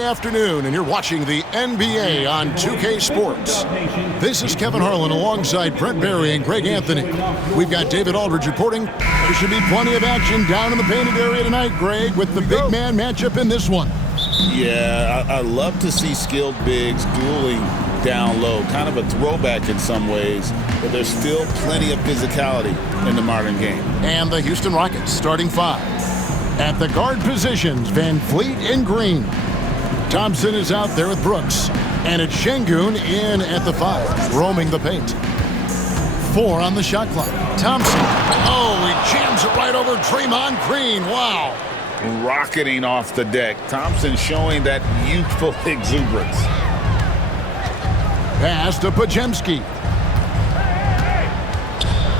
Afternoon, and you're watching the NBA on 2K Sports. This is Kevin Harlan alongside Brent Barry and Greg Anthony. We've got David Aldridge reporting. There should be plenty of action down in the painted area tonight, Greg, with the big man matchup in this one. Yeah, I love to see skilled bigs dueling down low. Kind of a throwback in some ways, but there's still plenty of physicality in the modern game. And the Houston Rockets starting five. At the guard positions, Van Fleet and Green. Thompson is out there with Brooks. And it's Şengün in at the five, roaming the paint. 4 on the shot clock. Thompson. Oh, he jams it right over Draymond Green. Wow. Rocketing off the deck. Thompson showing that youthful exuberance. Pass to Podziemski.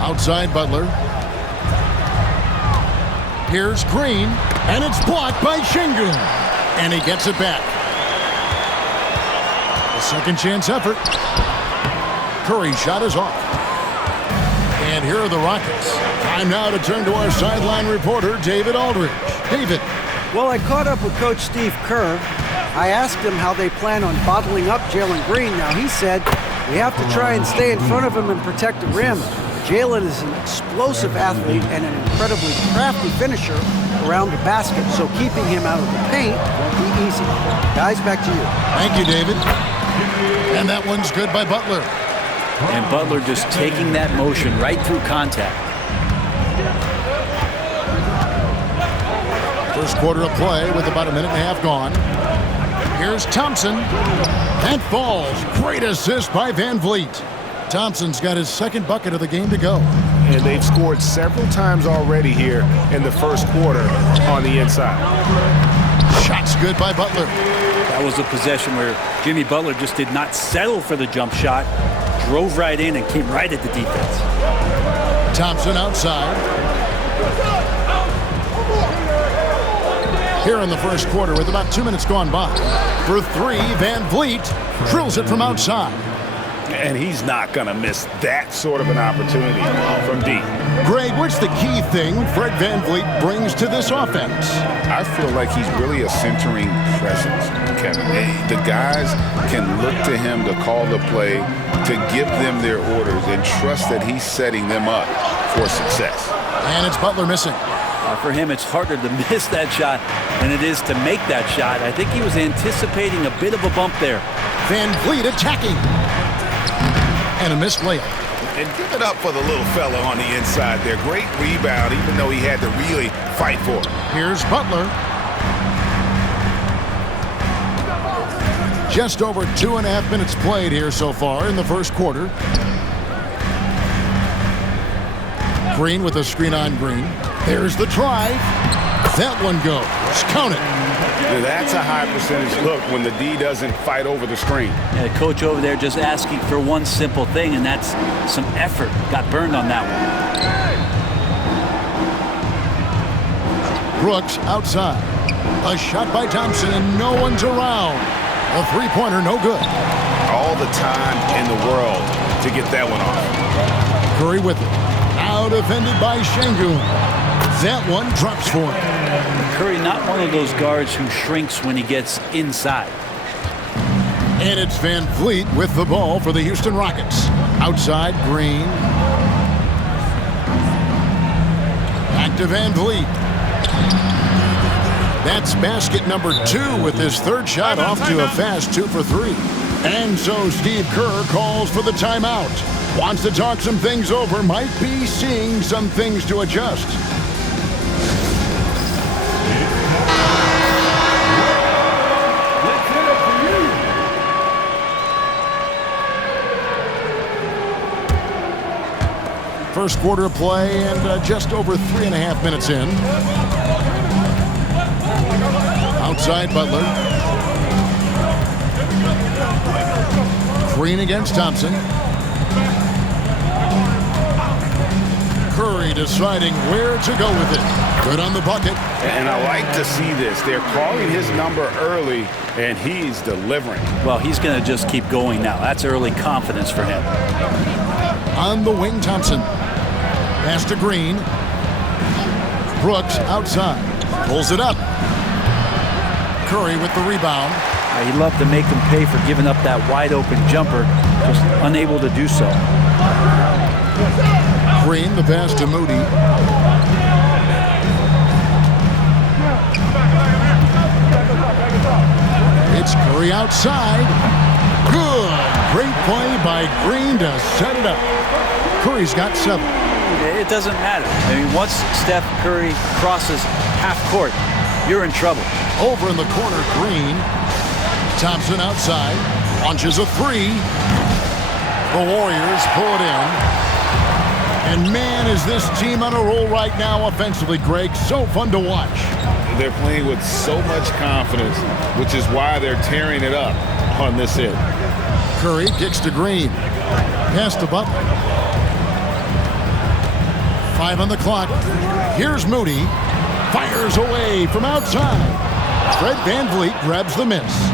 Outside Butler. Here's Green. And it's blocked by Şengün. And he gets it back. A second chance effort. Curry's shot is off. And here are the Rockets. Time now to turn to our sideline reporter, David Aldridge. David. Well, I caught up with Coach Steve Kerr. I asked him how they plan on bottling up Jalen Green. Now, he said we have to try and stay in front of him and protect the rim. Jalen is an explosive athlete and an incredibly crafty finisher around the basket, so keeping him out of the paint won't be easy. Guys, back to you. Thank you, David. And that one's good by Butler. And Butler just taking that motion right through contact. First quarter of play with about a minute and a half gone. Here's Thompson. That falls. Great assist by Van Vliet. Thompson's got his second bucket of the game to go. And they've scored several times already here in the first quarter on the inside. Shot's good by Butler. That was a possession where Jimmy Butler just did not settle for the jump shot, drove right in and came right at the defense. Thompson outside. Here in the first quarter with about 2 minutes gone by. For 3, Van Vliet drills it from outside. And he's not going to miss that sort of an opportunity from deep. Greg, what's the key thing Fred Van Vliet brings to this offense? I feel like he's really a centering presence, Kevin. The guys can look to him to call the play, to give them their orders, and trust that he's setting them up for success. And it's Butler missing. For him, it's harder to miss that shot than it is to make that shot. I think he was anticipating a bit of a bump there. Van Vliet attacking. And a missed layup. And give it up for the little fella on the inside there. Great rebound, even though he had to really fight for it. Here's Butler. Just over 2.5 minutes played here so far in the first quarter. Green with a screen on Green. There's the drive. That one goes. Count it. Now that's a high percentage look when the D doesn't fight over the screen. Yeah, the coach over there just asking for one simple thing, and that's some effort. Got burned on that one. Brooks outside. A shot by Thompson, and no one's around. A three-pointer, no good. All the time in the world to get that one off. Curry with it. Now defended by Şengün. That one drops for him. Curry, not one of those guards who shrinks when he gets inside. And it's Van Vliet with the ball for the Houston Rockets. Outside, Green. Back to Van Vliet. That's basket number 2 with his third shot off to a fast 2 for 3. And so Steve Kerr calls for the timeout. Wants to talk some things over, might be seeing some things to adjust. First quarter of play and just over 3.5 minutes in. Outside Butler. Green against Thompson. Curry deciding where to go with it. Good on the bucket. And I like to see this. They're calling his number early, and he's delivering. Well, he's going to just keep going now. That's early confidence for him. On the wing, Thompson. Pass to Green. Brooks outside. Pulls it up. Curry with the rebound. He loved to make them pay for giving up that wide open jumper, just unable to do so. Green, the pass to Moody. It's Curry outside. Good. Great play by Green to set it up. Curry's got 7. It doesn't matter. I mean, once Steph Curry crosses half court, you're in trouble. Over in the corner, Green. Thompson outside. Launches a 3. The Warriors pull it in. And man, is this team on a roll right now offensively, Greg. So fun to watch. They're playing with so much confidence, which is why they're tearing it up on this end. Curry kicks to Green. Pass to Butler. 5 on the clock. Here's Moody. Fires away from outside. Fred VanVleet grabs the miss.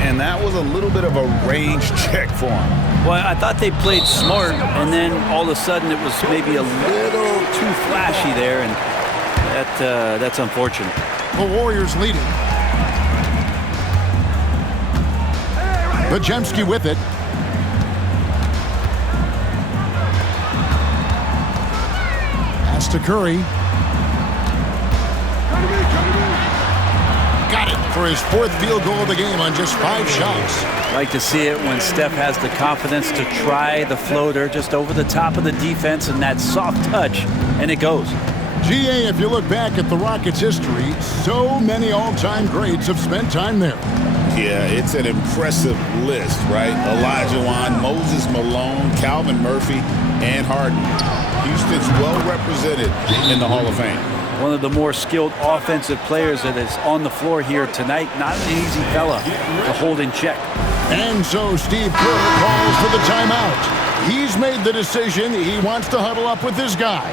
And that was a little bit of a range check for him. Well, I thought they played smart, and then all of a sudden it was maybe a little too flashy there, and that's unfortunate. The Warriors leading. Bajemski with it. Pass to Curry. Got it for his 4th field goal of the game on just 5 shots. Like to see it when Steph has the confidence to try the floater just over the top of the defense and that soft touch, and it goes. GA, if you look back at the Rockets' history, so many all-time greats have spent time there. Yeah, it's an impressive list, right? Elijah Wan, Moses Malone, Calvin Murphy, and Harden. Houston's well represented in the Hall of Fame. One of the more skilled offensive players that is on the floor here tonight. Not an easy fella to hold in check. And so Steve Kerr calls for the timeout. He's made the decision. He wants to huddle up with his guys.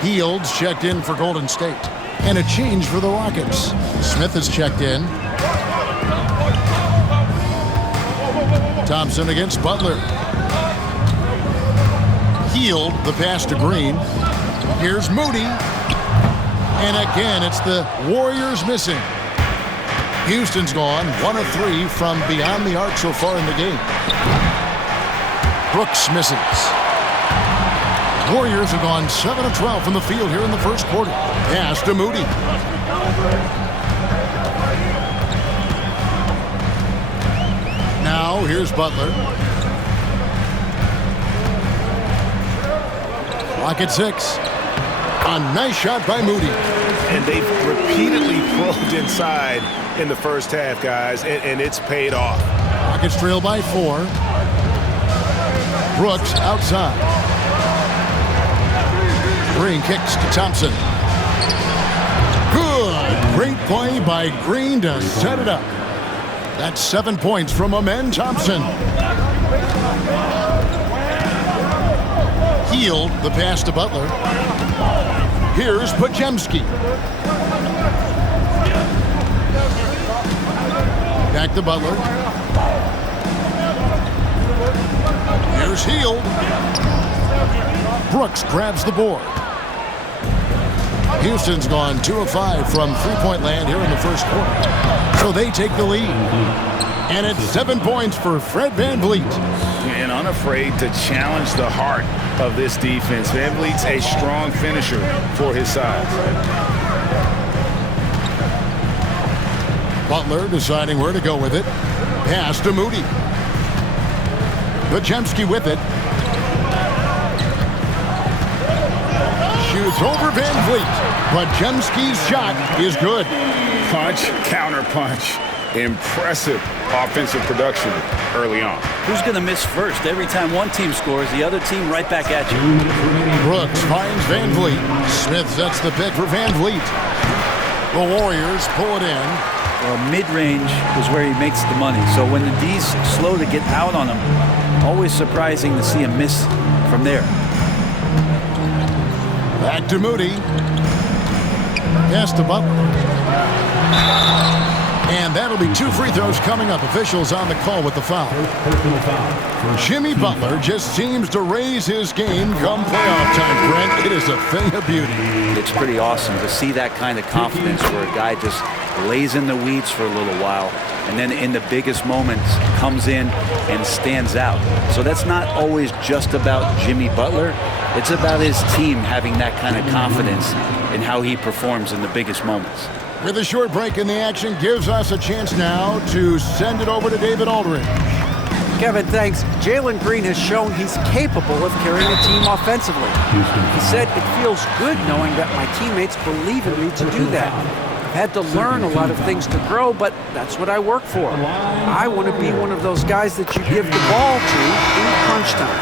Fields checked in for Golden State. And a change for the Rockets. Smith has checked in. Thompson against Butler. Hield the pass to Green. Here's Moody. And again, it's the Warriors missing. Houston's gone 1 of 3 from beyond the arc so far in the game. Brooks misses. Warriors have gone 7 of 12 from the field here in the first quarter. Pass to Moody. Now here's Butler. Clock at 6. A nice shot by Moody. And they've repeatedly probed inside in the first half, guys, and it's paid off. Rockets trail by 4. Brooks outside. Green kicks to Thompson. Good. Great play by Green to set it up. That's 7 points from Amen Thompson. Hield the pass to Butler. Here's Bajemski. Back to Butler. Here's Hield. Brooks grabs the board. Houston's gone 2 of 5 from three-point land here in the first quarter. So they take the lead. And it's 7 points for Fred VanVleet. And unafraid to challenge the heart of this defense. VanVleet's a strong finisher for his size. Butler deciding where to go with it. Pass to Moody. Bajemski with it. Shoots over VanVleet. Bajemski's shot is good. Punch, counter punch. Impressive offensive production early on. Who's going to miss first? Every time one team scores, the other team right back at you. Brooks finds VanVleet. Smith sets the pick for VanVleet. The Warriors pull it in. Well, mid-range is where he makes the money. So when the D's slow to get out on him, always surprising to see him miss from there. Back to Moody. Pass to Butler. And that'll be 2 free throws coming up. Officials on the call with the foul. Jimmy Butler just seems to raise his game come playoff time, Brent. It is a thing of beauty. It's pretty awesome to see that kind of confidence where a guy just lays in the weeds for a little while and then in the biggest moments comes in and stands out. So that's not always just about Jimmy Butler. It's about his team having that kind of confidence in how he performs in the biggest moments. With a short break in the action, gives us a chance now to send it over to David Aldridge. Kevin, thanks. Jalen Green has shown he's capable of carrying a team offensively. He said, "It feels good knowing that my teammates believe in me to do that. I've had to learn a lot of things to grow, but that's what I work for. I want to be one of those guys that you give the ball to in crunch time."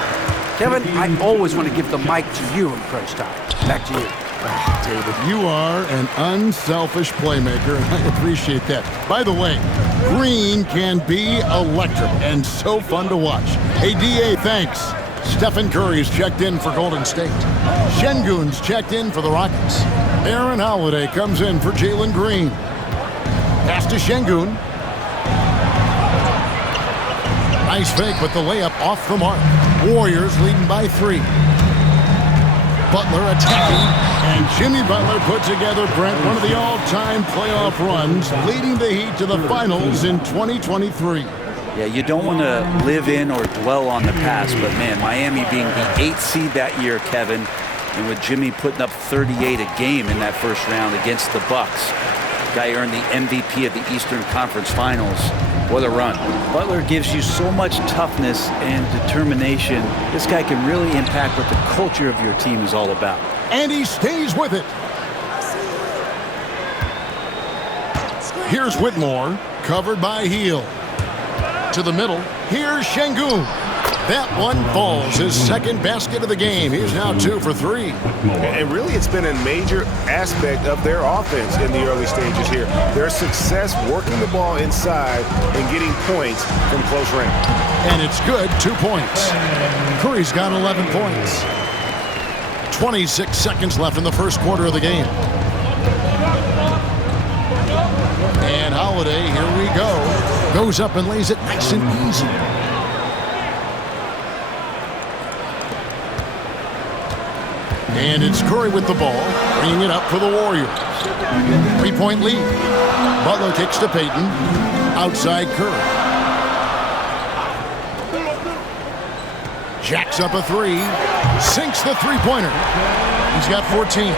Kevin, I always want to give the mic to you in crunch time. Back to you. David, you are an unselfish playmaker, and I appreciate that. By the way, Green can be electric and so fun to watch. Hey, DA, thanks. Stephen Curry's checked in for Golden State. Şengün's checked in for the Rockets. Aaron Holiday comes in for Jalen Green. Pass to Şengün. Nice fake, but the layup off the mark. Warriors leading by 3. Butler attacking, and Jimmy Butler put together, Brent, one of the all-time playoff runs, leading the Heat to the finals in 2023. Yeah, you don't want to live in or dwell on the past, but man, Miami being the 8th seed that year, Kevin, and with Jimmy putting up 38 a game in that first round against the Bucks. Guy earned the MVP of the Eastern Conference Finals. What a run. Butler gives you so much toughness and determination. This guy can really impact what the culture of your team is all about. And he stays with it. Here's Whitmore, covered by Hield. To the middle, here's Şengün. That one falls, his second basket of the game. He's now 2 for 3. And really, it's been a major aspect of their offense in the early stages here. Their success working the ball inside and getting points from close range. And it's good, 2 points. Curry's got 11 points. 26 seconds left in the first quarter of the game. And Holiday, here we go. Goes up and lays it nice and easy. And it's Curry with the ball, bringing it up for the Warriors. 3-point lead. Butler kicks to Payton. Outside Curry. Jacks up a 3. Sinks the three-pointer. He's got 14.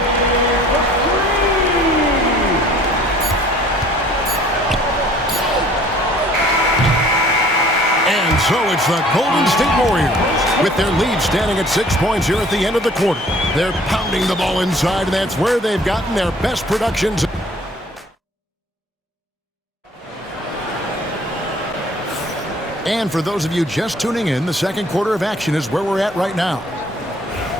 And so it's the Golden State Warriors with their lead standing at 6 points here at the end of the quarter. They're pounding the ball inside, and that's where they've gotten their best productions. And for those of you just tuning in, the second quarter of action is where we're at right now.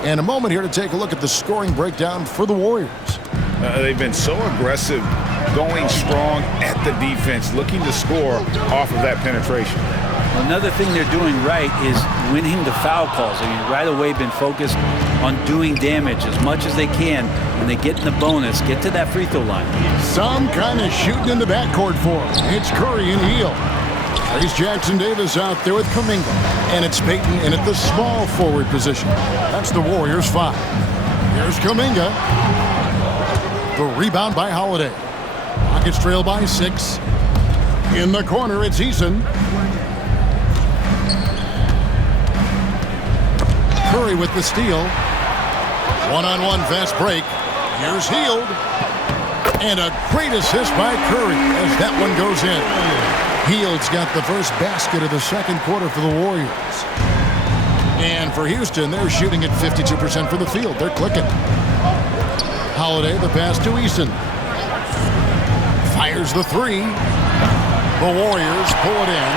And a moment here to take a look at the scoring breakdown for the Warriors. They've been so aggressive, going strong at the defense, looking to score off of that penetration. Another thing they're doing right is winning the foul calls. I mean, right away been focused on doing damage as much as they can. When they get in the bonus, get to that free throw line. Some kind of shooting in the backcourt for him. It's Curry and Hield. Trace Jackson-Davis out there with Kuminga. And it's Payton in at the small forward position. That's the Warriors 5. Here's Kuminga. The rebound by Holiday. Rockets trail by 6. In the corner, it's Eason. Curry with the steal. One-on-one fast break. Here's Hield. And a great assist by Curry as that one goes in. Hield's got the first basket of the second quarter for the Warriors. And for Houston, they're shooting at 52% from the field. They're clicking. Holiday, the pass to Eason. Fires the 3. The Warriors pull it in.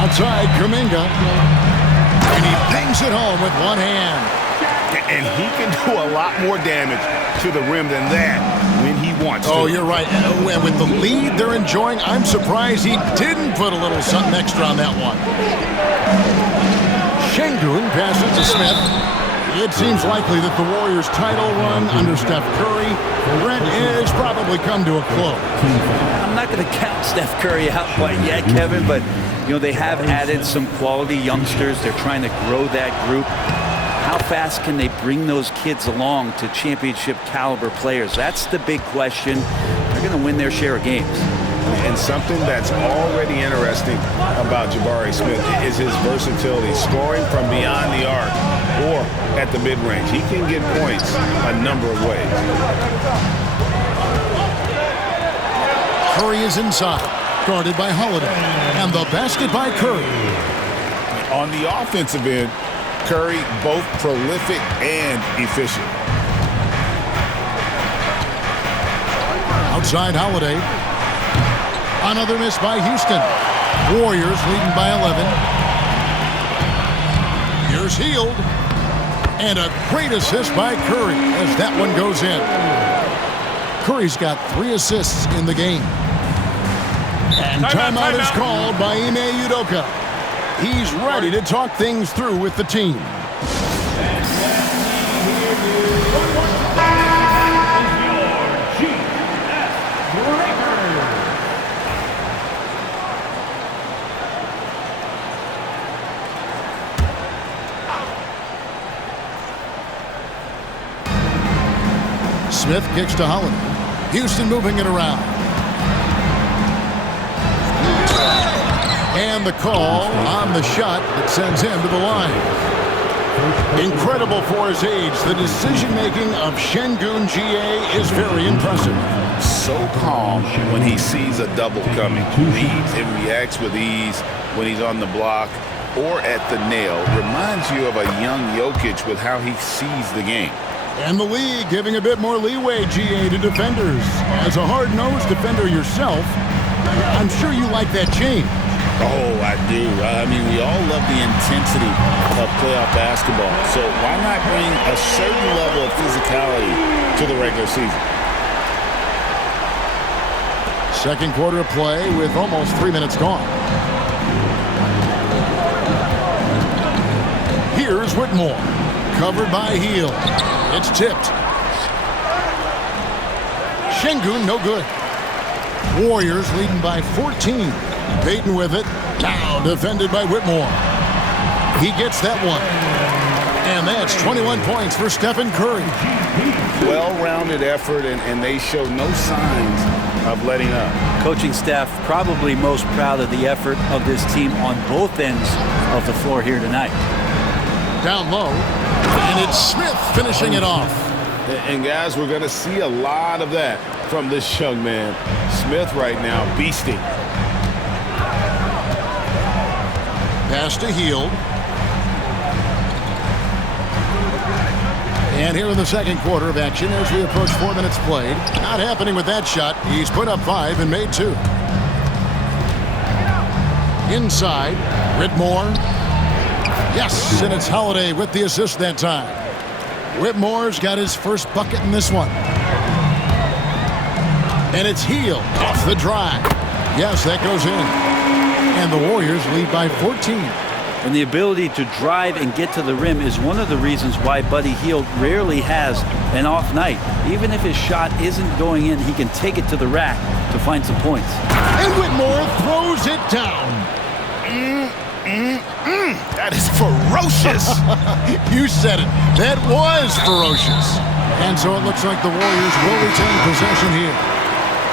Outside, Kuminga. And he bangs it home with one hand. And he can do a lot more damage to the rim than that when he wants to. Oh, you're right. And with the lead they're enjoying, I'm surprised he didn't put a little something extra on that one. Şengün passes to Smith. It seems likely that the Warriors' title run under Steph Curry, Brent, has probably come to a close. I'm not going to count Steph Curry out quite yet, Kevin, but you know they have added some quality youngsters. They're trying to grow that group. How fast can they bring those kids along to championship caliber players? That's the big question. they're going to win their share of games. And something that's already interesting about Jabari Smith is his versatility, scoring from beyond the arc or at the mid-range. He can get points a number of ways. Curry is inside, guarded by Holiday, and the basket by Curry. On the offensive end, Curry both prolific and efficient. Outside Holiday. Another miss by Houston. Warriors leading by 11. Here's Hield. And a great assist by Curry as that one goes in. Curry's got 3 assists in the game. And timeout is called by Ime Udoka. He's ready to talk things through with the team. Smith kicks to Holiday. Houston moving it around. And the call on the shot that sends him to the line. Incredible for his age. The decision-making of Şengün GA is very impressive. So calm when he sees a double coming. Reads and reacts with ease when he's on the block or at the nail. Reminds you of a young Jokic with how he sees the game. And the league giving a bit more leeway, GA, to defenders. As a hard-nosed defender yourself, I'm sure you like that change. Oh, I do. I mean, we all love the intensity of playoff basketball. So why not bring a certain level of physicality to the regular season? Second quarter of play with almost 3 minutes gone. Here's Whitmore. Covered by Hield. It's tipped. Şengün no good. Warriors leading by 14. Payton with it. Now defended by Whitmore. He gets that one. And that's 21 points for Stephen Curry. Well-rounded effort, and they show no signs of letting up. Coaching staff probably most proud of the effort of this team on both ends of the floor here tonight. Down low. And it's Smith finishing it off. And guys, we're going to see a lot of that from this young man. Smith right now beasting. Pass to Hield. And here in the second quarter of action as we approach 4 minutes played. Not happening with that shot. He's put up 5 and made 2. Inside, Whitmore. Yes, and it's Holiday with the assist that time. Whitmore's got his first bucket in this one. And it's Hield off the drive. Yes, that goes in. And the Warriors lead by 14. And the ability to drive and get to the rim is one of the reasons why Buddy Hield rarely has an off night. Even if his shot isn't going in, he can take it to the rack to find some points. And Whitmore throws it down. That is ferocious. You said it. That was ferocious. And so it looks like the Warriors will retain possession here.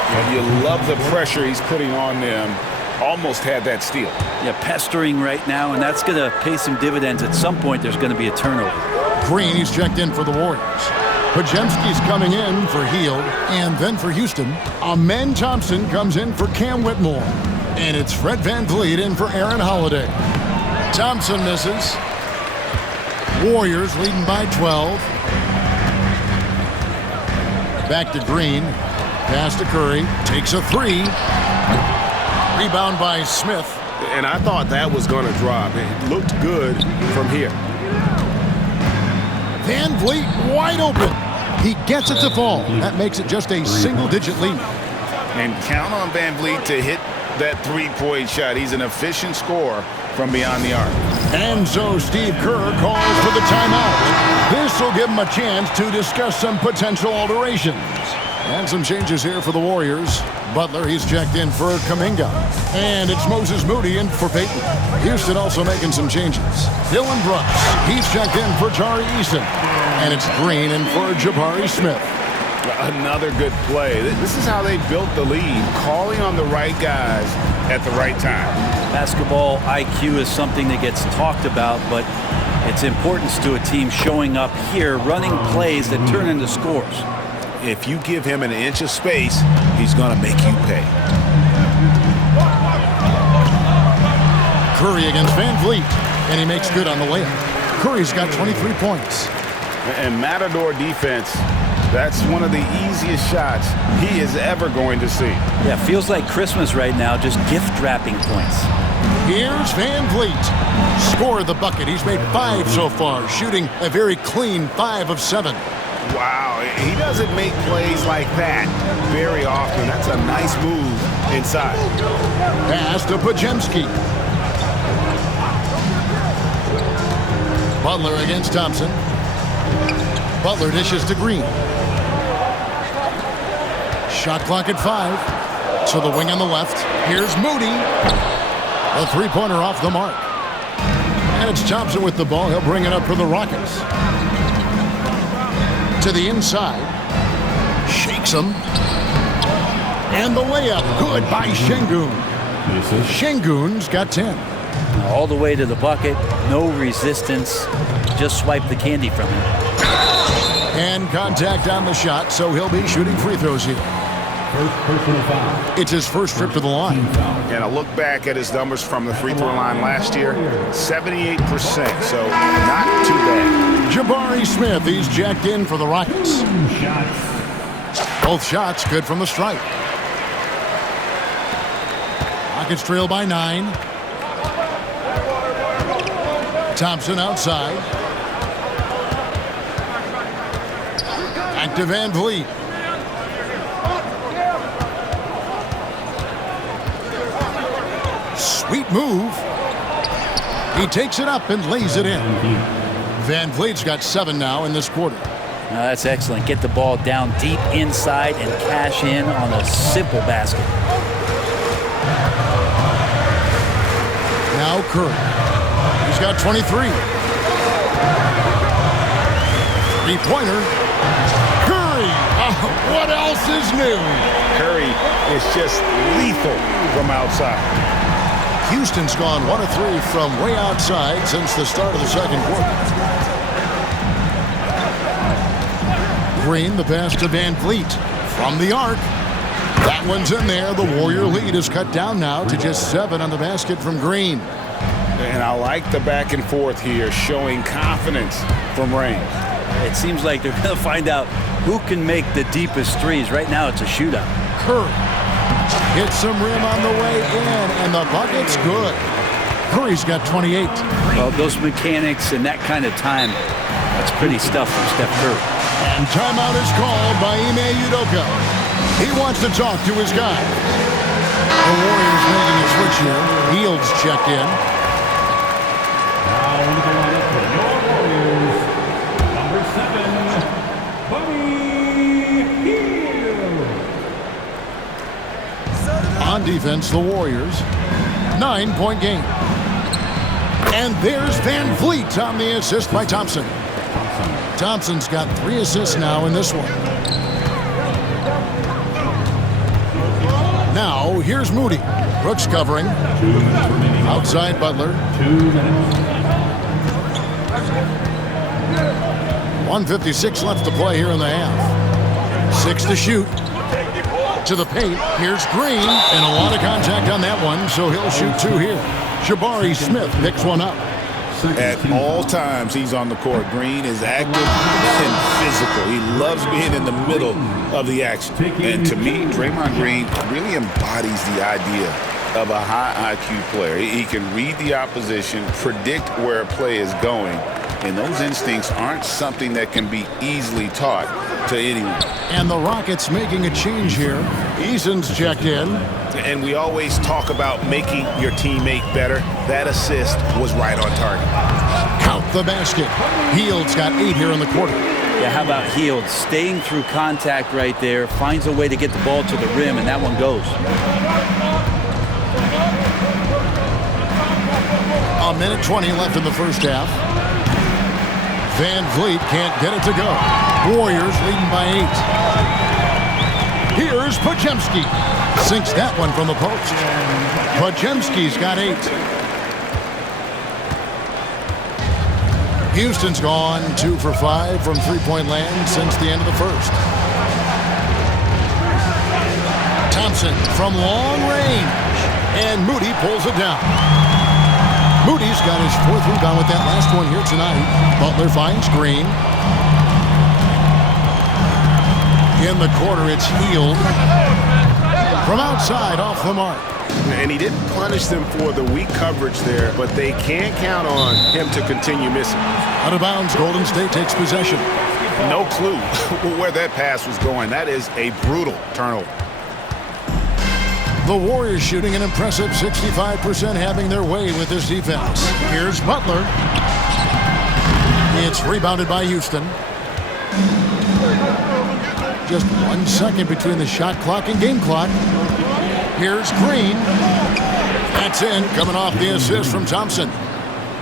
And you love the pressure he's putting on them. Almost had that steal. Yeah, pestering right now, and that's going to pay some dividends. At some point, there's going to be a turnover. Green, he's checked in for the Warriors. Pajemski's coming in for Hield, and then for Houston. Amen Thompson comes in for Cam Whitmore. And it's Fred VanVleet in for Aaron Holiday. Thompson misses. Warriors leading by 12. Back to Green. Pass to Curry. Takes a 3. Rebound by Smith. And I thought that was going to drop. It looked good from here. VanVleet wide open. He gets it to fall. That makes it just a single-digit lead. And count on VanVleet to hit that three-point shot. He's an efficient scorer from beyond the arc. And so Steve Kerr calls for the timeout. This will give him a chance to discuss some potential alterations. And some changes here for the Warriors. Butler, he's checked in for Kuminga. And it's Moses Moody in for Payton. Houston also making some changes. Dylan Brooks, he's checked in for Tari Eason. And it's Green in for Jabari Smith. Another good play. This is how they built the lead, calling on the right guys at the right time. Basketball IQ is something that gets talked about, but its importance to a team showing up here, running plays that turn into scores. If you give him an inch of space, he's going to make you pay. Curry against Van Vliet, and he makes good on the layup. Curry's got 23 points. And Matador defense, that's one of the easiest shots he is ever going to see. Yeah, feels like Christmas right now, just gift wrapping points. Here's Van Vliet. Scored the bucket. He's made 5 so far, shooting a very clean 5 of 7. Wow, he doesn't make plays like that very often. That's a nice move inside. Pass to Pajemski. Butler against Thompson. Butler dishes to Green. Shot clock at 5. So the wing on the left. Here's Moody. A three-pointer off the mark. And it's Thompson with the ball. He'll bring it up for the Rockets. To the inside. Shakes him. And the layup. Good by Şengün. Şengün's got 10. All the way to the bucket. No resistance. Just swipe the candy from him. And contact on the shot, so he'll be shooting free throws here. It's his first trip to the line. And a look back at his numbers from the free throw line last year, 78%, so not too bad. Jabari Smith, he's jacked in for the Rockets. Both shots good from the stripe. Rockets trail by 9. Thompson outside. Back to Van Vliet. Sweet move. He takes it up and lays it in. Van Vliet's got 7 now in this quarter. That's excellent. Get the ball down deep inside and cash in on a simple basket. Now Curry. He's got 23. Three-pointer. Curry! What else is new? Curry is just lethal from outside. Houston's gone 1 of 3 from way outside since the start of the second quarter. Green, the pass to Van Vliet from the arc. That one's in there. The Warrior lead is cut down now to just 7 on the basket from Green. And I like the back and forth here, showing confidence from range. It seems like they're going to find out who can make the deepest threes. Right now, it's a shootout. Curry hits some rim on the way in, and the bucket's good. Curry's got 28. Well, those mechanics and that kind of time, that's pretty stuff from Steph Curry. And timeout is called by Ime Udoka. He wants to talk to his guy. The Warriors making a switch here. Fields checked in. Now into the lineup for your Warriors, number 7, Buddy Hield. On defense, the Warriors. 9-point game. And there's Van Vliet on the assist by Thompson. Thompson's got 3 assists now in this one. Now, here's Moody. Brooks covering. 2 minutes remaining. Outside Butler. 2 minutes. 1:56 left to play here in the half. 6 to shoot. To the paint. Here's Green. And a lot of contact on that one, so he'll shoot 2 here. Jabari Smith picks one up. At all times he's on the court. Green is active and physical. He loves being in the middle of the action. And to me, Draymond Green really embodies the idea of a high IQ player. He can read the opposition, predict where a play is going, and those instincts aren't something that can be easily taught to anyone. And the Rockets making a change here. Eason's checked in. And we always talk about making your teammate better. That assist was right on target. Count the basket. Hield's got 8 here in the quarter. Yeah, how about Hield? Staying through contact right there, finds a way to get the ball to the rim, and that one goes. A minute 20 left in the first half. Van Vliet can't get it to go. Warriors leading by 8. Here's Podziemski. Sinks that one from the post. Podziemski's got 8. Houston's gone 2 for 5 from three-point land since the end of the first. Thompson from long range. And Moody pulls it down. Moody's got his 4th rebound with that last one here tonight. Butler finds Green. In the corner, it's Hield. From outside, off the mark. And he didn't punish them for the weak coverage there, but they can't count on him to continue missing. Out of bounds, Golden State takes possession. No clue where that pass was going. That is a brutal turnover. The Warriors shooting an impressive 65%, having their way with this defense. Here's Butler. It's rebounded by Houston. Just 1 second between the shot clock and game clock. Here's Green. That's in, coming off the assist from Thompson.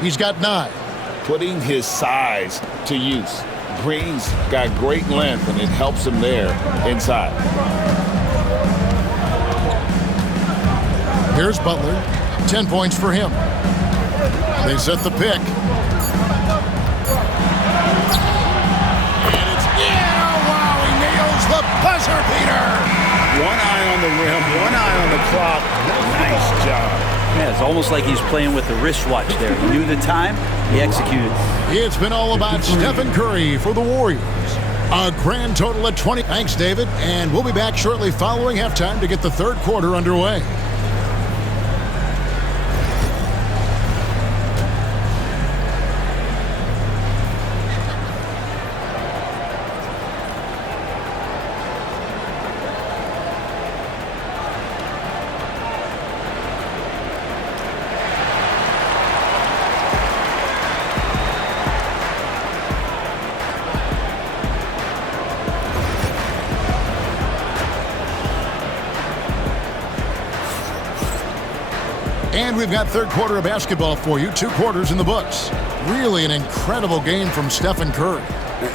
He's got 9. Putting his size to use. Green's got great length, and it helps him there inside. Here's Butler. 10 points for him. They set the pick. And it's, yeah, wow, he nails the buzzer beater. One eye on the rim, one eye on the clock. Nice job. Yeah, it's almost like he's playing with the wristwatch there. He knew the time, he executed. It's been all about Stephen Curry for the Warriors. A grand total of 20. Thanks, David. And we'll be back shortly following halftime to get the third quarter underway. And we've got third quarter of basketball for you. 2 quarters in the books. Really an incredible game from Stephen Curry.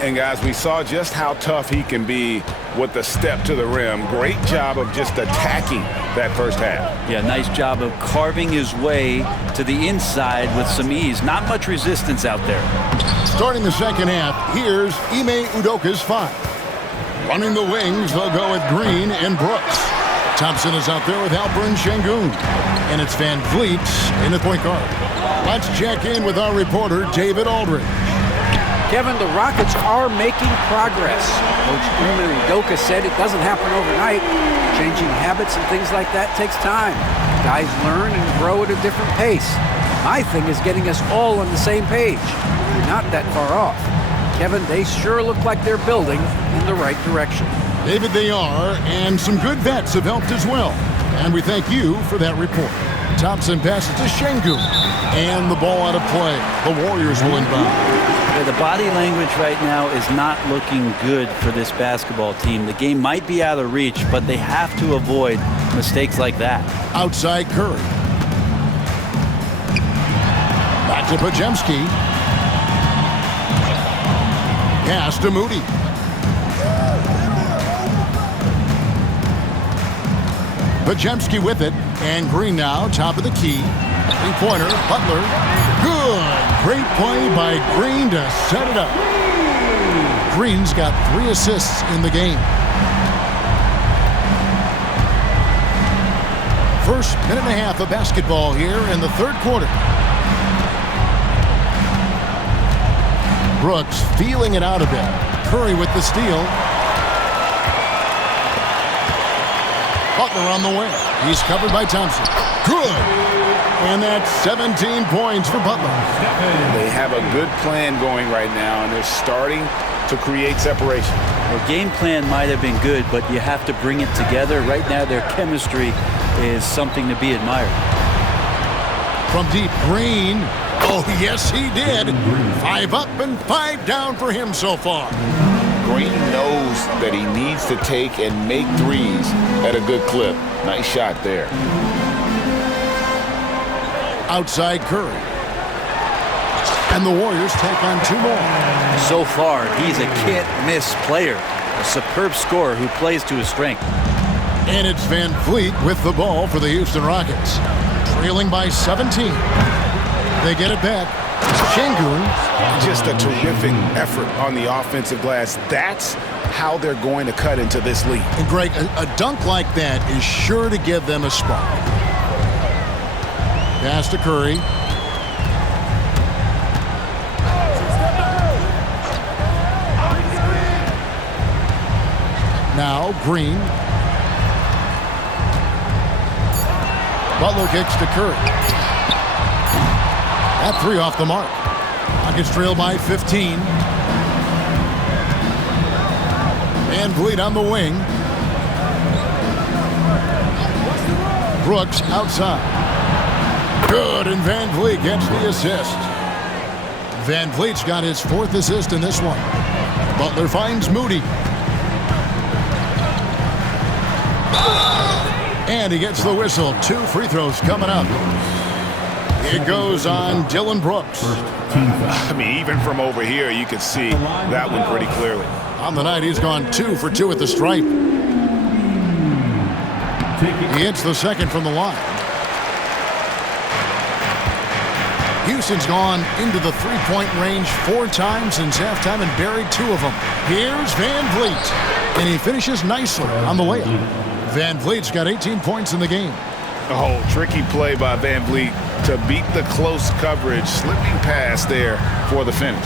And guys, we saw just how tough he can be with the step to the rim. Great job of just attacking that first half. Yeah, nice job of carving his way to the inside with some ease. Not much resistance out there. Starting the second half, here's Ime Udoka's 5. Running the wings, they'll go with Green and Brooks. Thompson is out there with Alperen Şengün. And it's Van Vliet in the point guard. Let's check in with our reporter, David Aldridge. Kevin, the Rockets are making progress. Coach Ime Udoka said it doesn't happen overnight. Changing habits and things like that takes time. Guys learn and grow at a different pace. My thing is getting us all on the same page. We're not that far off. Kevin, they sure look like they're building in the right direction. David, they are, and some good vets have helped as well. And we thank you for that report. Thompson passes to Şengün, and the ball out of play. The Warriors will inbound. Yeah, the body language right now is not looking good for this basketball team. The game might be out of reach, but they have to avoid mistakes like that. Outside Curry. Back to Podziemski. Pass to Moody. Podziemski with it, and Green now, top of the key. 3-pointer, Butler. Good! Great play by Green to set it up. Green's got 3 assists in the game. First minute and a half of basketball here in the third quarter. Brooks feeling it out a bit. Curry with the steal. Butler on the way. He's covered by Thompson. Good! And that's 17 points for Butler. They have a good plan going right now, and they're starting to create separation. Their game plan might have been good, but you have to bring it together. Right now, their chemistry is something to be admired. From deep, Green. Oh, yes, he did. 5 up and 5 down for him so far. Green knows that he needs to take and make threes at a good clip. Nice shot there. Outside Curry. And the Warriors take on 2 more. So far, he's a can't-miss player. A superb scorer who plays to his strength. And it's Van Fleet with the ball for the Houston Rockets. Trailing by 17. They get it back. Şengün. Just a terrific effort on the offensive glass. That's how they're going to cut into this lead. And Greg, a dunk like that is sure to give them a spark. Pass to Curry. Now Green. Butler kicks to Curry. That three off the mark. Rockets trail by 15. Van Vliet on the wing. Brooks outside. Good, and Van Vliet gets the assist. Van Vliet's got his 4th assist in this one. Butler finds Moody. And he gets the whistle. 2 free throws coming up. It goes on Dylan Brooks. I mean, even from over here, you can see that one pretty clearly. On the night, he's gone 2 for 2 at the stripe. He hits the second from the line. Houston's gone into the three-point range 4 times since halftime and buried 2 of them. Here's Van Vliet, and he finishes nicely on the layup. Van Vliet's got 18 points in the game. Oh, tricky play by Van Vliet to beat the close coverage, slipping pass there for the finish.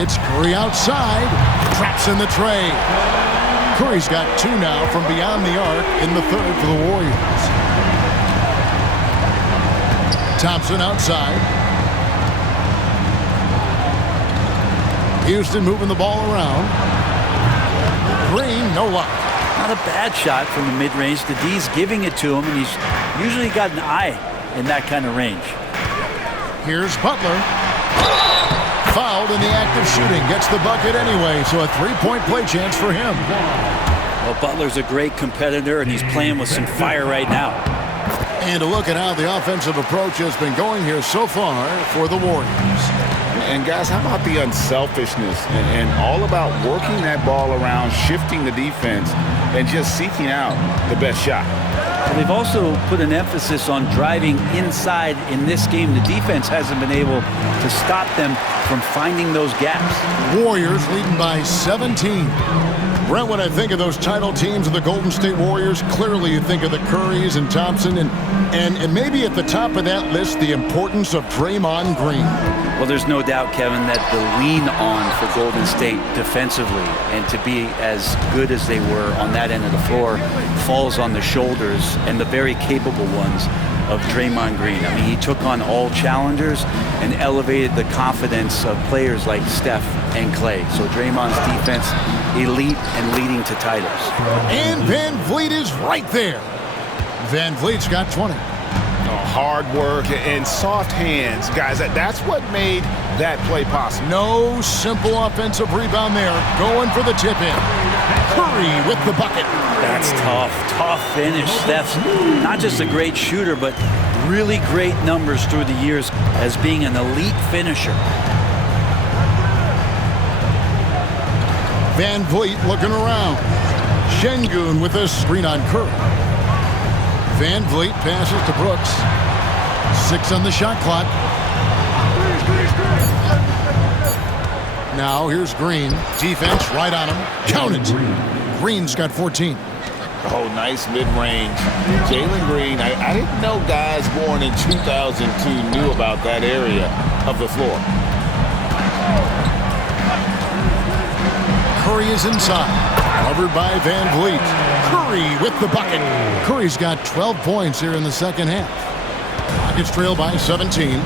It's Curry outside, traps in the tray. Curry's got 2 now from beyond the arc in the 3rd for the Warriors. Thompson outside. Houston moving the ball around. Green, no luck. Not a bad shot from the mid-range. The D's giving it to him, and he's usually got an eye in that kind of range. Here's Butler. Fouled in the act of shooting. Gets the bucket anyway, so a 3-point play chance for him. Well, Butler's a great competitor, and he's playing with some fire right now. And a look at how the offensive approach has been going here so far for the Warriors. And guys, how about the unselfishness and all about working that ball around, shifting the defense, and just seeking out the best shot. They've also put an emphasis on driving inside in this game. The defense hasn't been able to stop them from finding those gaps. Warriors leading by 17. Brent, when I think of those title teams of the Golden State Warriors, clearly you think of the Currys and Thompson, and maybe at the top of that list, the importance of Draymond Green. Well, there's no doubt, Kevin, that the lean on for Golden State defensively and to be as good as they were on that end of the floor falls on the shoulders and the very capable ones of Draymond Green. I mean, he took on all challengers and elevated the confidence of players like Steph and Clay. So Draymond's defense, elite and leading to titles. And Van Vliet is right there. Van Vliet's got 20. Hard work and soft hands, guys. That's what made that play possible. No simple offensive rebound there. Going for the tip-in. Curry with the bucket. That's tough. Tough finish. Steph's not just a great shooter, but really great numbers through the years as being an elite finisher. Van Vliet looking around. Şengün with a screen on Curry. Van Vliet passes to Brooks. 6 on the shot clock. Now here's Green. Defense right on him. Count it. Green's got 14. Oh, nice mid-range. Jalen Green, I didn't know guys born in 2002 knew about that area of the floor. Curry is inside. Covered by Van Vliet. Curry with the bucket. Curry's got 12 points here in the second half. Rockets trail by 17.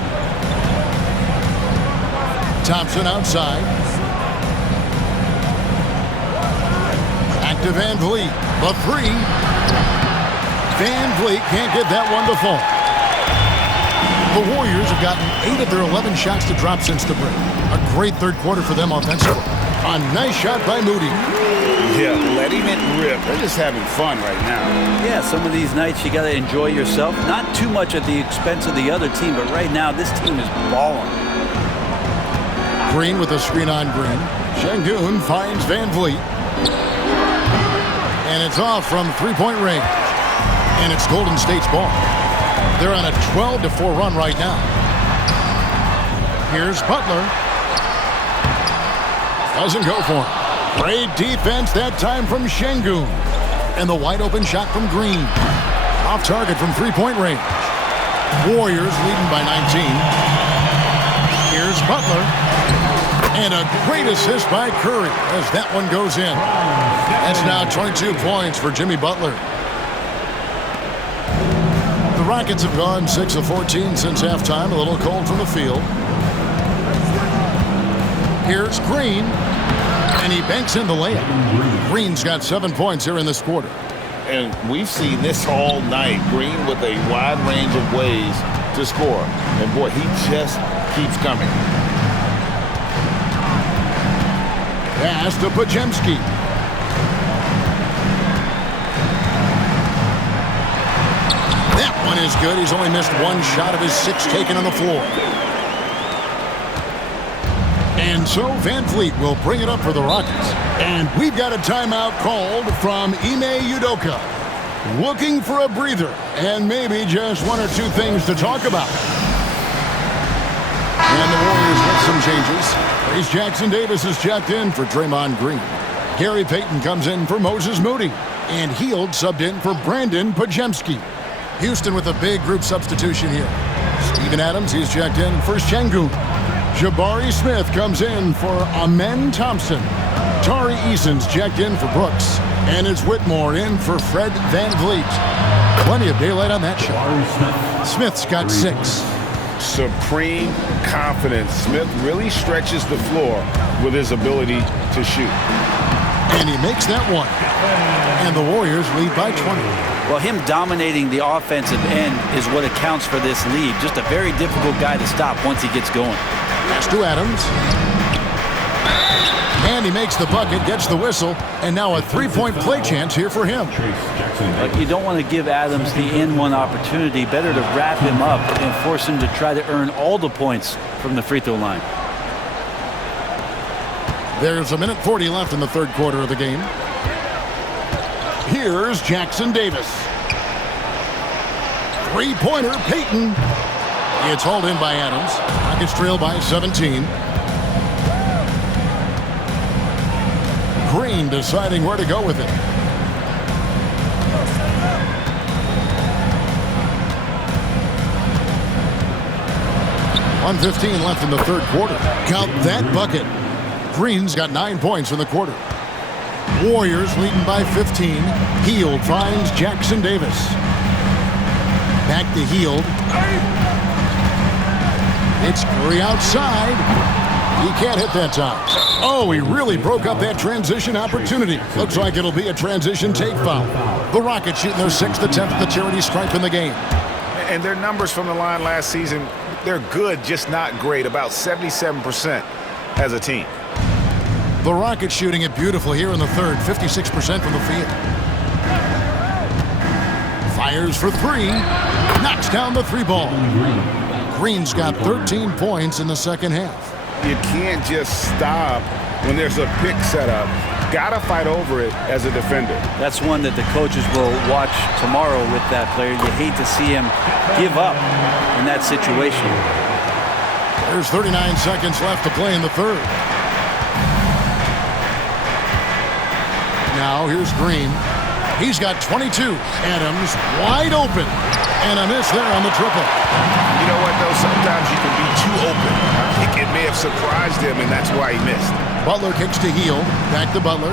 Thompson outside. Back to Van Vliet. The 3. Van Vliet can't get that one to fall. The Warriors have gotten 8 of their 11 shots to drop since the break. A great third quarter for them offensively. A nice shot by Moody. Yeah, letting it rip. They're just having fun right now. Yeah, some of these nights you got to enjoy yourself. Not too much at the expense of the other team, but right now this team is balling. Green with a screen on Green. Şengün finds Van Vliet. And it's off from three-point range. And it's Golden State's ball. They're on a 12-4 run right now. Here's Butler. Doesn't go for him. Great defense that time from Şengün. And the wide-open shot from Green. Off target from three-point range. Warriors leading by 19. Here's Butler. And a great assist by Curry as that one goes in. That's now 22 points for Jimmy Butler. The Rockets have gone 6 of 14 since halftime. A little cold from the field. Here's Green. And he banks in the layup. Green's got 7 points here in this quarter. And we've seen this all night. Green with a wide range of ways to score. And boy, he just keeps coming. Pass to Podziemski. That one is good. He's only missed one shot of his 6 taken on the floor. And so Van Fleet will bring it up for the Rockets. And we've got a timeout called from Ime Udoka. Looking for a breather and maybe just 1 or 2 things to talk about. And the Warriors with some changes. Trace Jackson-Davis is checked in for Draymond Green. Gary Payton comes in for Moses Moody. And Hield subbed in for Brandon Podziemski. Houston with a big group substitution here. Steven Adams, he's checked in for Şengün. Jabari Smith comes in for Amen Thompson. Tari Eason's checked in for Brooks. And it's Whitmore in for Fred Van Vliet. Plenty of daylight on that shot. Smith's got 6. Supreme confidence. Smith really stretches the floor with his ability to shoot. And he makes that one. And the Warriors lead by 20. Well, him dominating the offensive end is what accounts for this lead. Just a very difficult guy to stop once he gets going. Pass to Adams. And he makes the bucket, gets the whistle, and now a 3-point play chance here for him. But you don't want to give Adams the in-one opportunity. Better to wrap him up and force him to try to earn all the points from the free throw line. There's 1:40 left in the third quarter of the game. Here's Jackson-Davis. Three-pointer, Payton. It's hauled in by Adams. Rockets trail by 17. Green deciding where to go with it. .115 left in the third quarter. Count that bucket. Green's got 9 points in the quarter. Warriors leading by 15. Hield finds Jackson-Davis. Back to Hield. It's Curry outside. He can't hit that time. Oh, he really broke up that transition opportunity. Looks like it'll be a transition take foul. The Rockets shooting their 6th attempt at the charity stripe in the game. And their numbers from the line last season, they're good, just not great. About 77% as a team. The Rockets shooting it beautiful here in the third. 56% from the field. Fires for 3. Knocks down the 3 ball. Green's got 13 points in the second half. You can't just stop when there's a pick set up. Gotta fight over it as a defender. That's one that the coaches will watch tomorrow with that player. You hate to see him give up in that situation. There's 39 seconds left to play in the third. Now here's Green. He's got 22. Adams wide open. And a miss there on the triple. You know what, though? Sometimes you can be too open. I think it may have surprised him, and that's why he missed. Butler kicks to Hield. Back to Butler.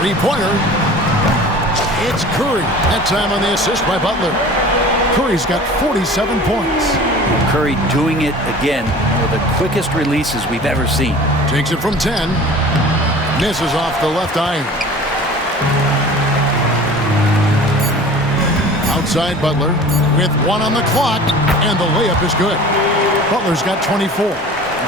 Three-pointer. It's Curry. That time on the assist by Butler. Curry's got 47 points. Curry doing it again. One of the quickest releases we've ever seen. Takes it from 10. Misses off the left iron. Outside Butler with 1 on the clock, and the layup is good. Butler's got 24.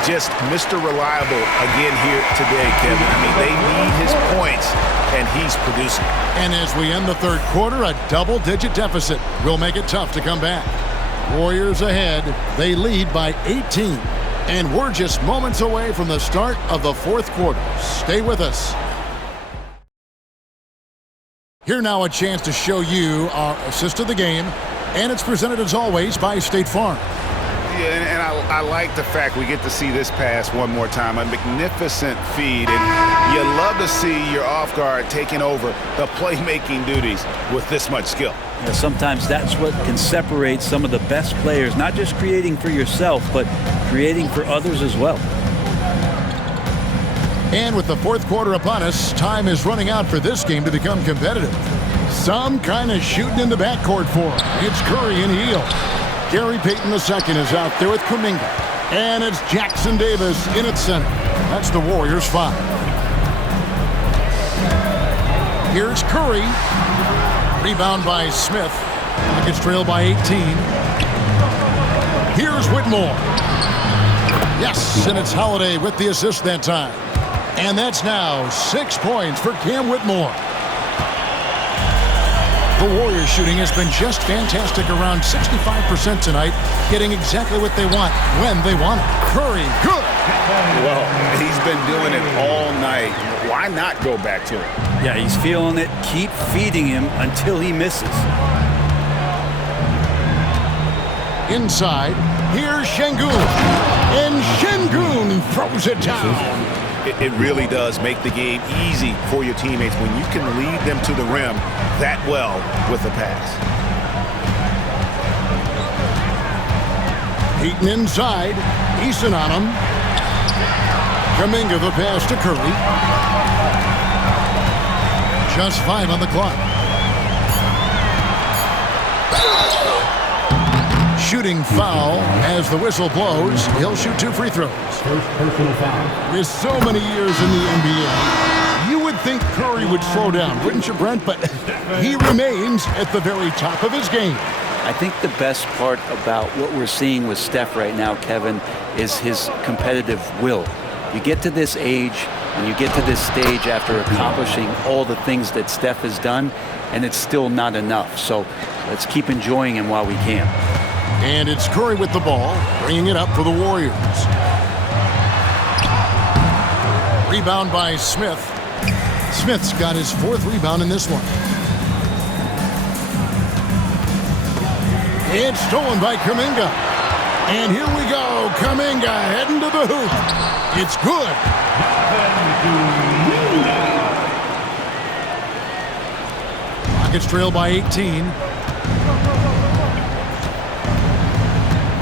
Just Mr. Reliable again here today, Kevin. I mean, they need his points, and he's producing. And as we end the third quarter, a double-digit deficit will make it tough to come back. Warriors ahead. They lead by 18. And we're just moments away from the start of the fourth quarter. Stay with us. Here now a chance to show you our assist of the game, and it's presented as always by State Farm. Yeah, and I like the fact we get to see this pass one more time. A magnificent feed, and you love to see your off guard taking over the playmaking duties with this much skill. Yeah, sometimes that's what can separate some of the best players, not just creating for yourself, but creating for others as well. And with the fourth quarter upon us, time is running out for this game to become competitive. Some kind of shooting in the backcourt for him. It's Curry and Hield. Gary Payton II is out there with Kuminga. And it's Jackson Davis in at center. That's the Warriors 5. Here's Curry. Rebound by Smith. Nuggets trail by 18. Here's Whitmore. Yes, and it's Holiday with the assist that time. And that's now 6 points for Cam Whitmore. The Warriors shooting has been just fantastic, around 65% tonight, getting exactly what they want when they want it. Curry, good. Well, he's been doing it all night. Why not go back to it? Yeah, he's feeling it. Keep feeding him until he misses. Inside, here's Şengün. And Şengün throws it down. It really does make the game easy for your teammates when you can lead them to the rim that well with the pass. Payton inside. Eason on him. Kuminga the pass to Curry. Just 5 on the clock. Shooting foul as the whistle blows. He'll shoot 2 free throws. First personal foul. With so many years in the NBA, you would think Curry would slow down, wouldn't you, Brent? But he remains at the very top of his game. I think the best part about what we're seeing with Steph right now, Kevin, is his competitive will. You get to this age and you get to this stage after accomplishing all the things that Steph has done, and it's still not enough. So let's keep enjoying him while we can. And it's Curry with the ball, bringing it up for the Warriors. Rebound by Smith. Smith's got his 4th rebound in this one. It's stolen by Kuminga. And here we go. Kuminga heading to the hoop. It's good. Rockets trail by 18.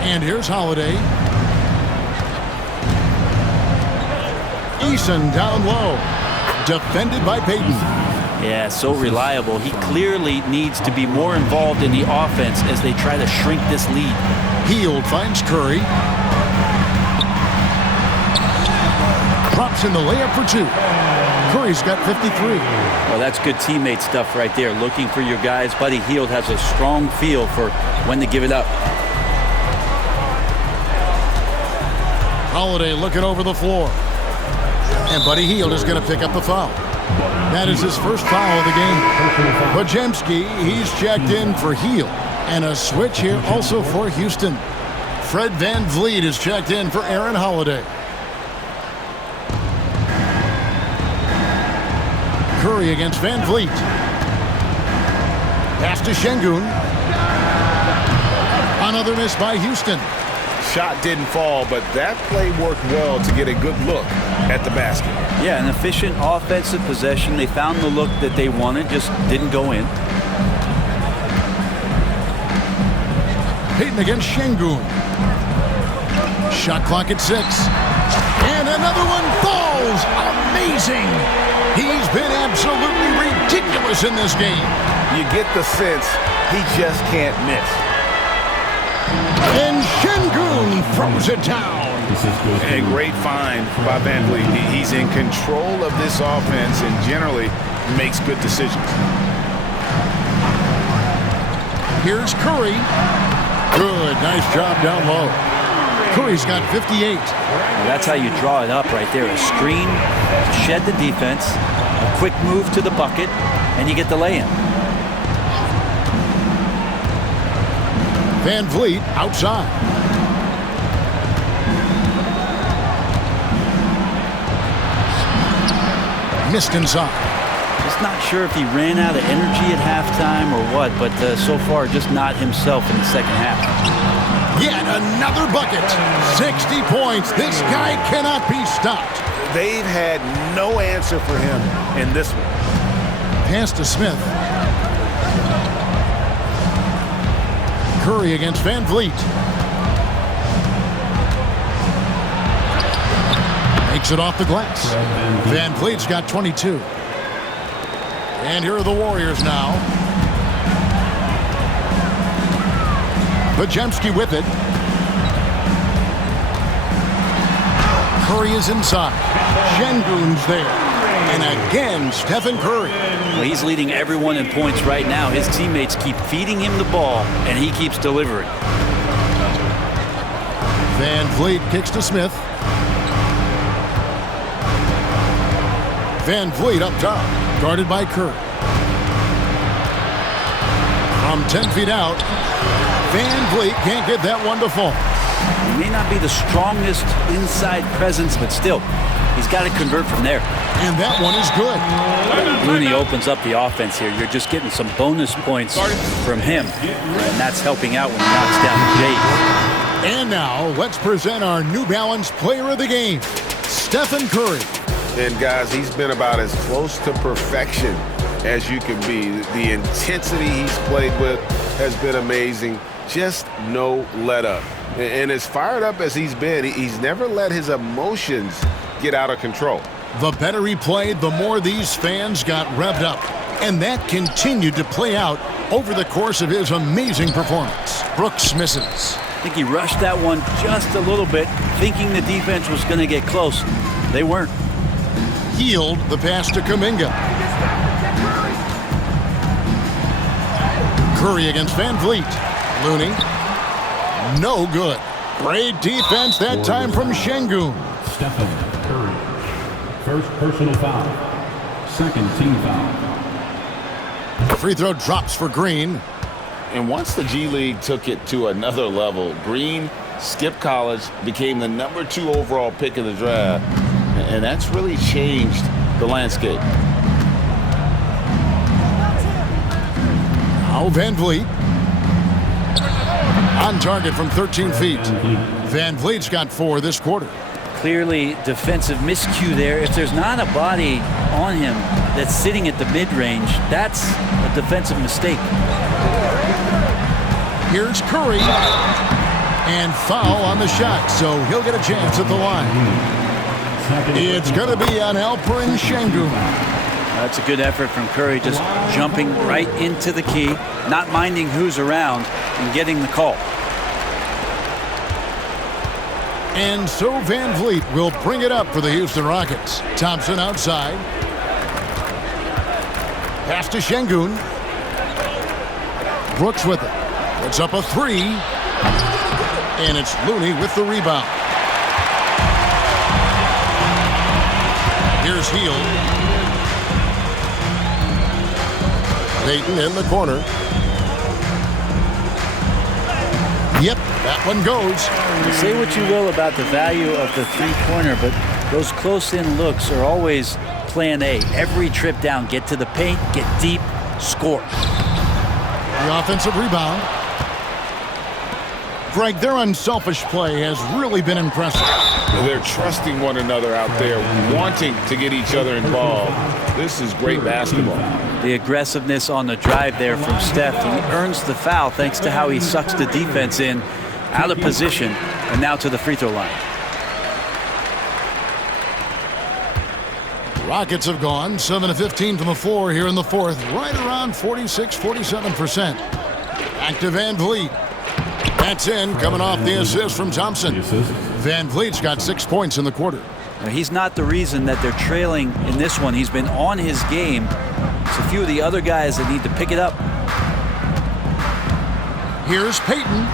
And here's Holiday. Eason down low. Defended by Payton. Yeah, so reliable. He clearly needs to be more involved in the offense as they try to shrink this lead. Hield finds Curry. Drops in the layup for 2. Curry's got 53. Well, that's good teammate stuff right there. Looking for your guys. Buddy Hield has a strong feel for when to give it up. Holiday looking over the floor. And Buddy Hield is going to pick up the foul. That is his first foul of the game. Podziemski, he's checked in for Hield. And a switch here also for Houston. Fred VanVleet is checked in for Aaron Holiday. Curry against VanVleet. Pass to Şengün. Another miss by Houston. Shot didn't fall, but that play worked well to get a good look at the basket. Yeah, an efficient offensive possession. They found the look that they wanted, just didn't go in. Payton against Şengün. Shot clock at 6. And another one falls. Amazing. He's been absolutely ridiculous in this game. You get the sense he just can't miss. And Şengün throws it down. A great find by VanVleet. He's in control of this offense and generally makes good decisions. Here's Curry. Good, nice job down low. Curry's got 58. That's how you draw it up right there. A screen, shed the defense, a quick move to the bucket, and you get the lay-in. VanVleet outside. Missed inside. Just not sure if he ran out of energy at halftime or what, but so far just not himself in the second half. Yet another bucket. 60 points. This guy cannot be stopped. They've had no answer for him in this one. Pass to Smith. Curry against Van Vliet. Makes it off the glass. Van Vliet's got 22. And here are the Warriors now. Bajemski with it. Curry is inside. Şengün's there. And again, Stephen Curry. Well, he's leading everyone in points right now. His teammates keep feeding him the ball, and he keeps delivering. Van Vliet kicks to Smith. Van Vliet up top, guarded by Curry. From 10 feet out, Van Vliet can't get that one to fall. He may not be the strongest inside presence, but still, he's got to convert from there. And that one is good. Looney opens up the offense here. You're just getting some bonus points from him, and that's helping out when he knocks down the J's. And now, let's present our New Balance Player of the Game, Stephen Curry. And guys, he's been about as close to perfection as you can be. The intensity he's played with has been amazing. Just no let up. And as fired up as he's been, he's never let his emotions get out of control. The better he played, the more these fans got revved up. And that continued to play out over the course of his amazing performance. Brooks misses. I think he rushed that one just a little bit, thinking the defense was going to get close. They weren't. Healed the pass to Kuminga. Curry against Van Vliet. Looney. No good. Great defense that time from Şengün. Stephen Curry. First personal foul. Second team foul. Free throw drops for Green. And once the G League took it to another level, Green skipped college, became the #2 overall pick in the draft, and that's really changed the landscape. Now Van Vliet. On target from 13 feet. Van Vliet's got 4 this quarter. Clearly defensive miscue there. If there's not a body on him that's sitting at the mid-range, that's a defensive mistake. Here's Curry. And foul on the shot, so he'll get a chance at the line. It's going to be on Alperen Şengün. That's a good effort from Curry, just jumping right into the key, not minding who's around, and getting the call. And so Van Vliet will bring it up for the Houston Rockets. Thompson outside. Pass to Şengün. Brooks with it. Puts up a 3. And it's Looney with the rebound. Here's Hield. Payton in the corner. Yep, that one goes. Say what you will about the value of the three-pointer, but those close-in looks are always plan A. Every trip down, get to the paint, get deep, score. The offensive rebound. Greg, their unselfish play has really been impressive. They're trusting one another out there, wanting to get each other involved. This is great basketball. The aggressiveness on the drive there from Steph. He earns the foul thanks to how he sucks the defense in, out of position, and now to the free throw line. Rockets have gone 7 of 15 from the floor here in the fourth, right around 46-47%. Back to Van Vliet. That's in, coming off the assist from Thompson. Van Vliet's got 6 points in the quarter. Now, he's not the reason that they're trailing in this one. He's been on his game. It's a few of the other guys that need to pick it up. Here's Payton.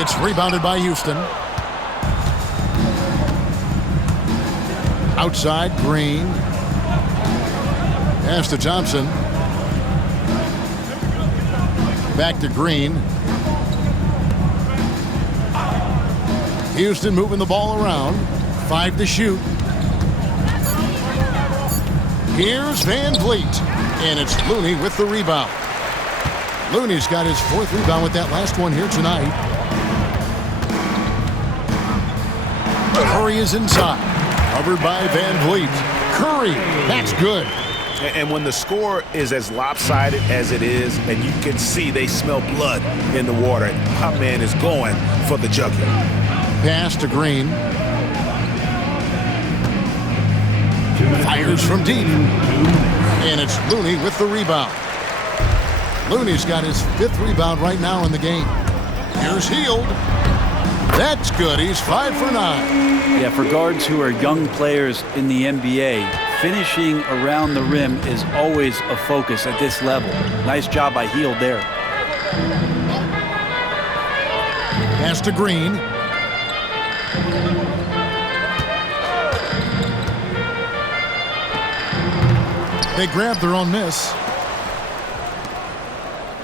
It's rebounded by Houston. Outside, Green. Pass to Thompson. Back to Green. Houston moving the ball around. 5 to shoot. Here's Van Vliet, and it's Looney with the rebound. Looney's got his 4th rebound with that last one here tonight. Curry is inside, covered by Van Vliet. Curry, that's good. And when the score is as lopsided as it is, and you can see they smell blood in the water, my man is going for the jugular. Pass to Green. Fires from deep. And it's Looney with the rebound. Looney's got his 5th rebound right now in the game. Here's Hield. That's good. He's 5 for 9. Yeah, for guards who are young players in the NBA, finishing around the rim is always a focus at this level. Nice job by Hield there. Pass to Green. They grab their own miss.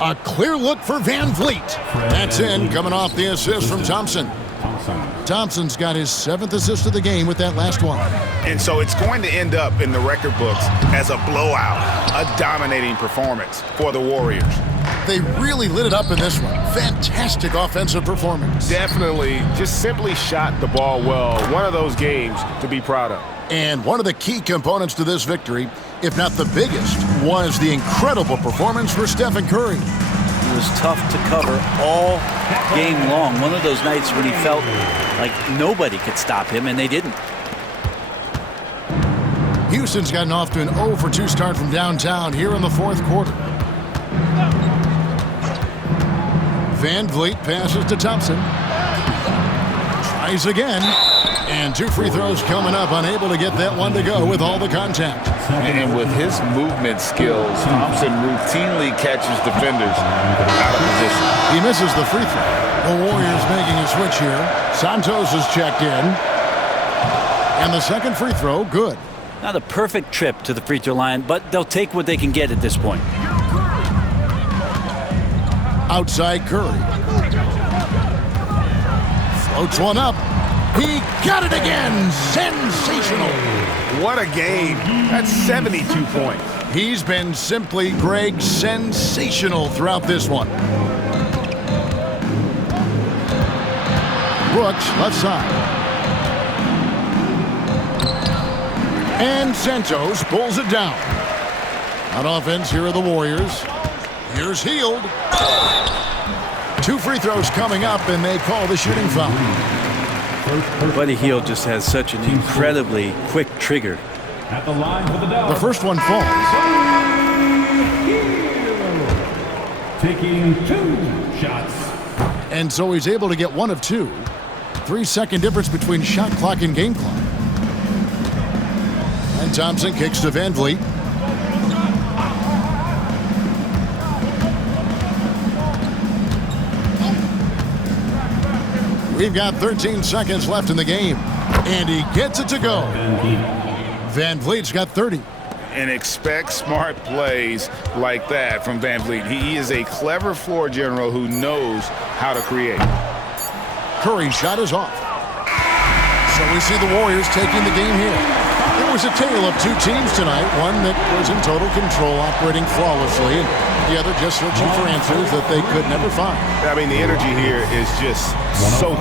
A clear look for Van Vliet. That's in, coming off the assist from Thompson. Thompson's got his 7th assist of the game with that last one. And so it's going to end up in the record books as a blowout, a dominating performance for the Warriors. They really lit it up in this one. Fantastic offensive performance. Definitely just simply shot the ball well. One of those games to be proud of. And one of the key components to this victory, if not the biggest, was the incredible performance for Stephen Curry. It was tough to cover all game long. One of those nights when he felt like nobody could stop him, and they didn't. Houston's gotten off to an 0 for 2 start from downtown here in the 4th quarter. Van Vliet passes to Thompson. Tries again. And 2 free throws coming up, unable to get that one to go with all the contact. And with his movement skills, Thompson routinely catches defenders out of position. He misses the free throw. The Warriors making a switch here. Santos is checked in. And the second free throw, good. Not a perfect trip to the free throw line, but they'll take what they can get at this point. Outside Curry. Floats one up. He got it again. Sensational. What a game. That's 72 points. He's been simply, Greg, sensational throughout this one. Brooks, left side. And Santos pulls it down. On offense, here are the Warriors. Here's Hield. 2 free throws coming up, and they call the shooting foul. Buddy Hield just has such an incredibly quick trigger. At the line for the dub. The first one falls. Taking 2 shots. And so he's able to get 1 of 2. 3-second difference between shot clock and game clock. And Thompson kicks to Van Vliet. We've got 13 seconds left in the game. And he gets it to go. Van Vliet's got 30. And expect smart plays like that from Van Vliet. He is a clever floor general who knows how to create. Curry's shot is off. So we see the Warriors taking the game here. It was a tale of 2 teams tonight. One that was in total control, operating flawlessly, and the other just searching for answers that they could never find. I mean, the energy here is just so